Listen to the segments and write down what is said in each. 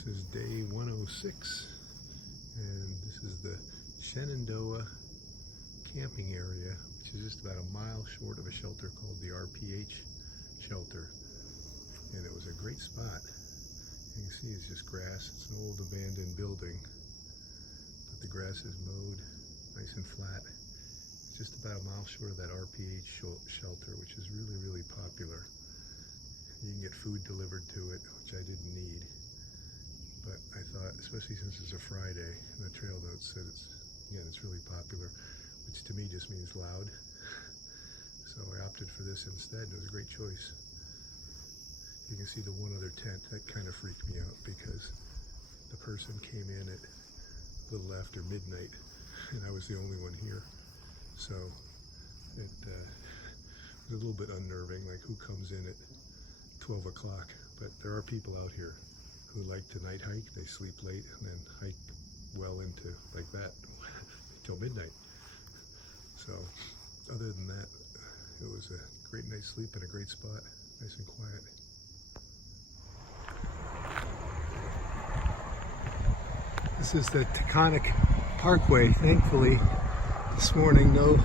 This is day 106, and this is the Shenandoah camping area, which is just about a mile short of a shelter called the RPH shelter. And it was a great spot. You can see it's just grass. It's an old abandoned building, but the grass is mowed nice and flat. It's just about a mile short of that RPH shelter, which is really popular. You can get food delivered to it, which I didn't need. But I thought, especially since it's a Friday, and the trail notes said it's really popular, which to me just means loud. So I opted for this instead, and it was a great choice. You can see the one other tent. That kind of freaked me out because the person came in at a little after midnight, and I was the only one here. So it was a little bit unnerving, like who comes in at 12 o'clock. But there are people out here who like to night hike. They sleep late and then hike well into like that till midnight. So other than that, it was a great night's sleep and a great spot, nice and quiet. This is the Taconic Parkway. Thankfully this morning no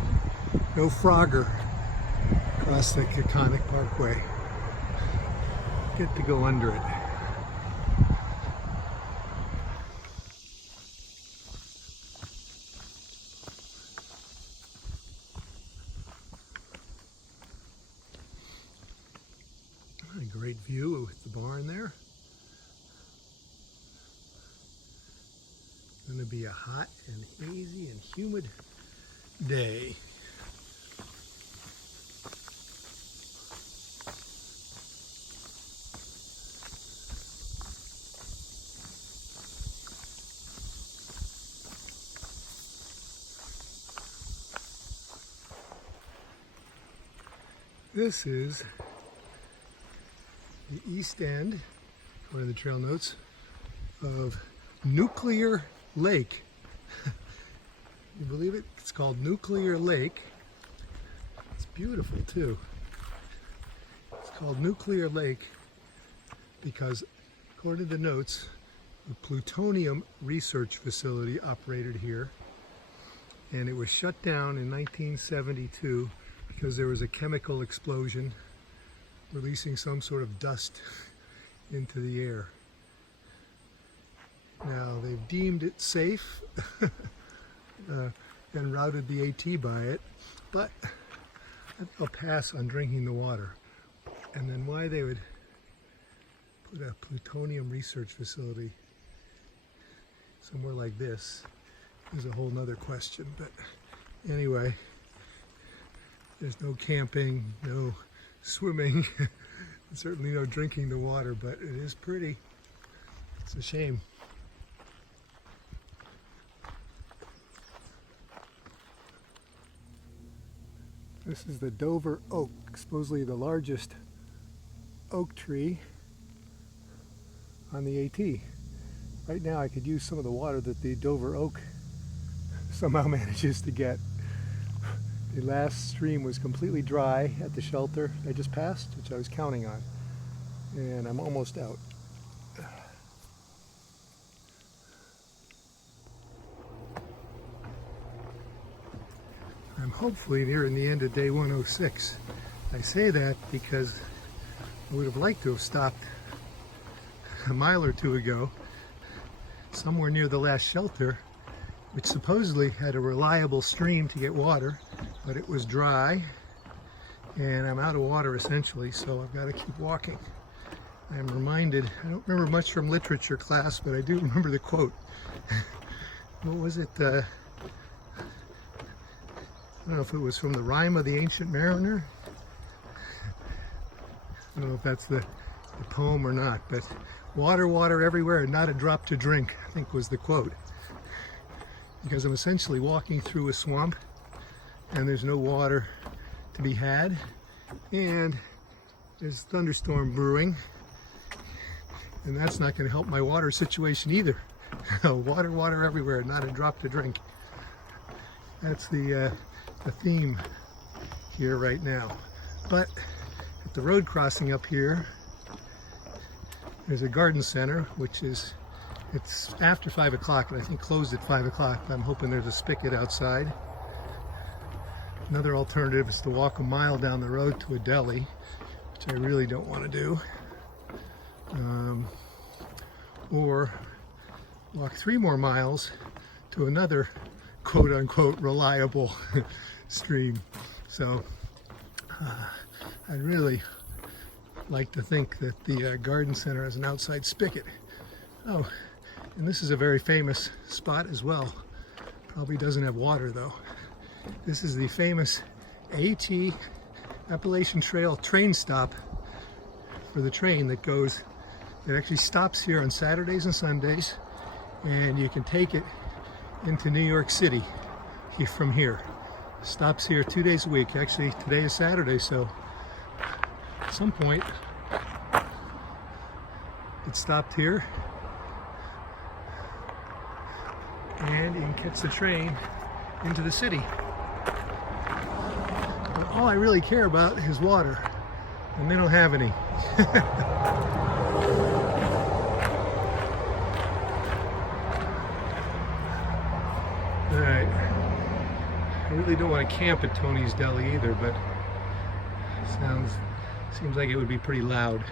frogger across the Taconic Parkway. Get to go under it. A great view with the barn there. It's going to be a hot and hazy and humid day. This is the east end, according to the trail notes, of Nuclear Lake. You believe it? It's called Nuclear Lake. It's beautiful too. It's called Nuclear Lake because, according to the notes, a plutonium research facility operated here, and it was shut down in 1972 because there was a chemical explosion releasing some sort of dust into the air. Now they've deemed it safe and routed the AT by it, but I'll pass on drinking the water. And then why they would put a plutonium research facility somewhere like this is a whole nother question. But anyway, there's no camping, no swimming, certainly no drinking the water, but it is pretty. It's a shame. This is the Dover oak, supposedly the largest oak tree on the AT. Right now I could use some of the water that the Dover oak somehow manages to get. The last stream was completely dry at the shelter I just passed, which I was counting on, and I'm almost out. I'm hopefully nearing the end of day 106. I say that because I would have liked to have stopped a mile or two ago, somewhere near the last shelter, which supposedly had a reliable stream to get water, but it was dry, and I'm out of water essentially, so I've got to keep walking. I'm reminded, I don't remember much from literature class, but I do remember the quote. What was it? I don't know if it was from the Rime of the Ancient Mariner. I don't know if that's the poem or not, but water, water everywhere and not a drop to drink, I think was the quote. Because I'm essentially walking through a swamp and there's no water to be had, and there's a thunderstorm brewing, and that's not going to help my water situation either. Water, water everywhere, not a drop to drink. That's the theme here right now. But at the road crossing up here, there's a garden center, which is It's after 5 o'clock, and I think closed at 5 o'clock. I'm hoping there's a spigot outside. Another alternative is to walk a mile down the road to a deli, which I really don't want to do. Or walk 3 more miles to another quote-unquote reliable stream. So I'd really like to think that the garden center has an outside spigot. Oh, and this is a very famous spot as well. Probably doesn't have water though. This is the famous AT, Appalachian Trail train stop for the train that goes, it actually stops here on Saturdays and Sundays, and you can take it into New York City from here. Stops here 2 days a week. Actually, today is Saturday, so at some point it stopped here, and you can catch the train into the city. But all I really care about is water, and they don't have any. Alright, I really don't want to camp at Tony's Deli either, but seems like it would be pretty loud.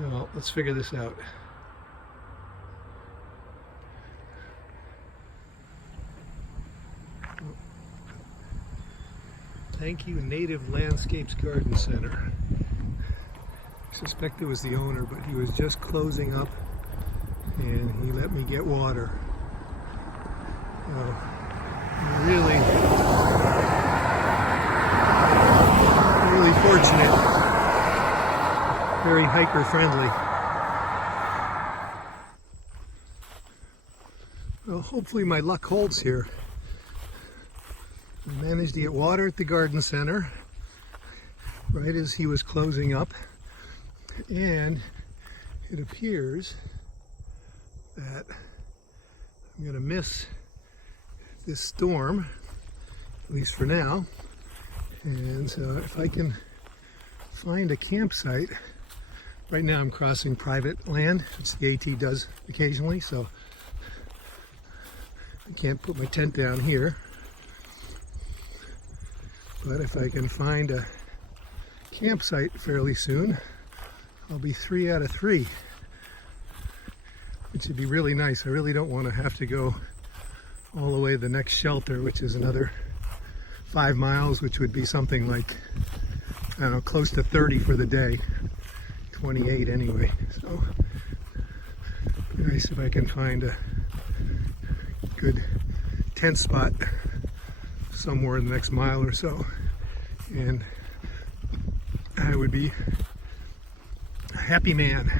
Well, let's figure this out. Thank you, Native Landscapes Garden Center. I suspect it was the owner, but he was just closing up and he let me get water. Really fortunate. Very hiker friendly. Well, hopefully my luck holds here. I managed to get water at the garden center right as he was closing up, and it appears that I'm going to miss this storm, at least for now. And so if I can find a campsite, right now I'm crossing private land, which the AT does occasionally, so I can't put my tent down here. But if I can find a campsite fairly soon, I'll be 3 out of 3, which would be really nice. I really don't want to have to go all the way to the next shelter, which is another 5 miles, which would be something like, I don't know, close to 30 for the day, 28 anyway. So nice if I can find a good tent spot somewhere in the next mile or so, and I would be a happy man.